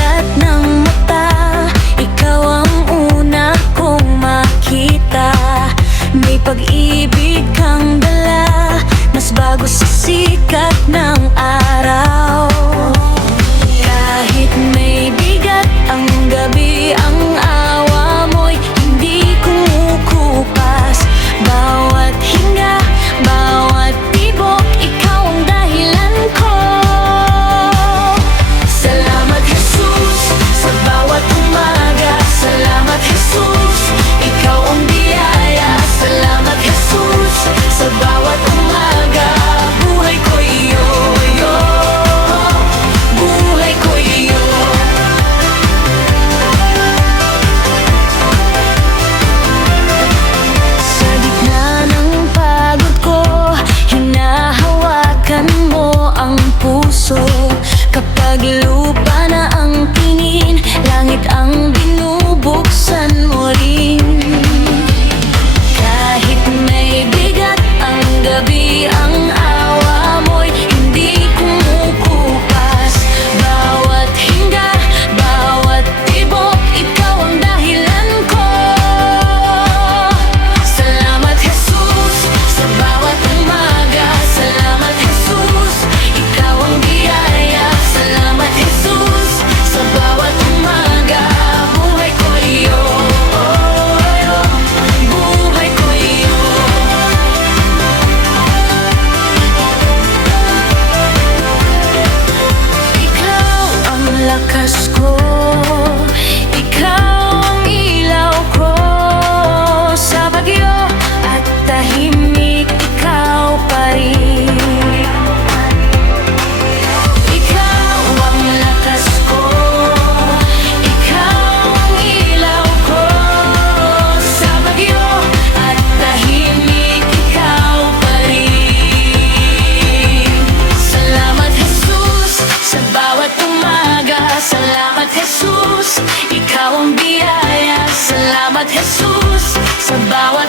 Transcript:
mulat ng mata, ikaw ang una kong makita. May pag-ibig kang dala, mas bago sa sikat ng araw. Kahit may bigat ang gabi, ang awa mo'y hindi kumukupas. Bawat hinga, bawat tibok, ikaw ang dahilan ko. Salamat Jesus, sa bawat umaga. Salamat Jesus, ikaw ang biyaya. Salamat Jesus, sa bawat umaga. Buhay ko iyo, buhay ko iyo. Sa gitna ng pagod ko, hinahawakan mo ang puso. Kapag lupa na ang tingin, langit ang binubuksan mo rin. Kahit may bigat ang gabi, ang awa mo'y hindi kumukupas. Bawat hinga, bawat tibok, ikaw ang dahilan ko. Salamat Jesus, sa bawat umaga. Salamat Jesus, ikaw ang biyaya. Salamat Jesus, sa bawat umaga. Buhay ko iyo, buhay ko iyo. Ikaw ang lakas ko, ikaw ang ilaw ko. Sa bagyo at tahimik, ikaw pa rin. Ikaw ang lakas ko, ikaw ang ilaw ko. Sa bagyo at tahimik, ikaw pa rin. Salamat Jesus, sa bawat umaga. Salamat Jesus, ikaw ang biyaya. Salamat Jesus, sa bawat